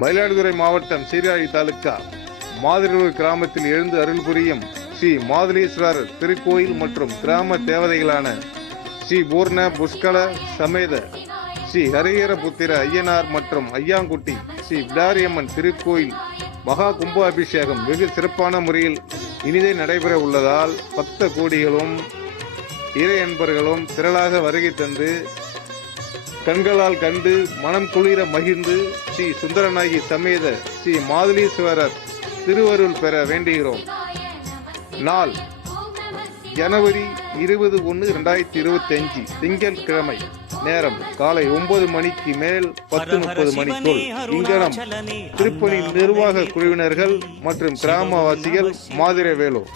மயிலாடுதுறை மாவட்டம் சீர்காழி தாலுகா மாதிரியூர் கிராமத்தில் எழுந்து அருள் புரியும் ஸ்ரீ மாதுளீஸ்வரர் திருக்கோயில் மற்றும் கிராம தேவதைகளான ஸ்ரீ பூர்ண புஷ்கல சமேத ஸ்ரீ ஹரிஹரபுத்திர ஐயனார் மற்றும் ஐயாங்குட்டி ஸ்ரீ பிடாரியம்மன் திருக்கோயில் மகா கும்பாபிஷேகம் வெகு சிறப்பான முறையில் இனிதே நடைபெற உள்ளதால் பக்த கோடிகளும் இறை அன்பர்களும் திரளாக வருகை தந்து கண்களால் கண்டு மனம் குளிர மகிழ்ந்து ஸ்ரீ சுந்தரநாயகி சமேத ஸ்ரீ மாதுளீஸ்வரர் திருவருள் பெற வேண்டுகிறோம். நாள் ஜனவரி 20/1/2025 திங்கட்கிழமை. நேரம் காலை 9 மணிக்கு மேல் 10:30 மணிக்குள். இங்கனம் திருப்பணி நிர்வாக குழுவினர்கள் மற்றும் கிராமவாசிகள். மாதிரவேலூர்.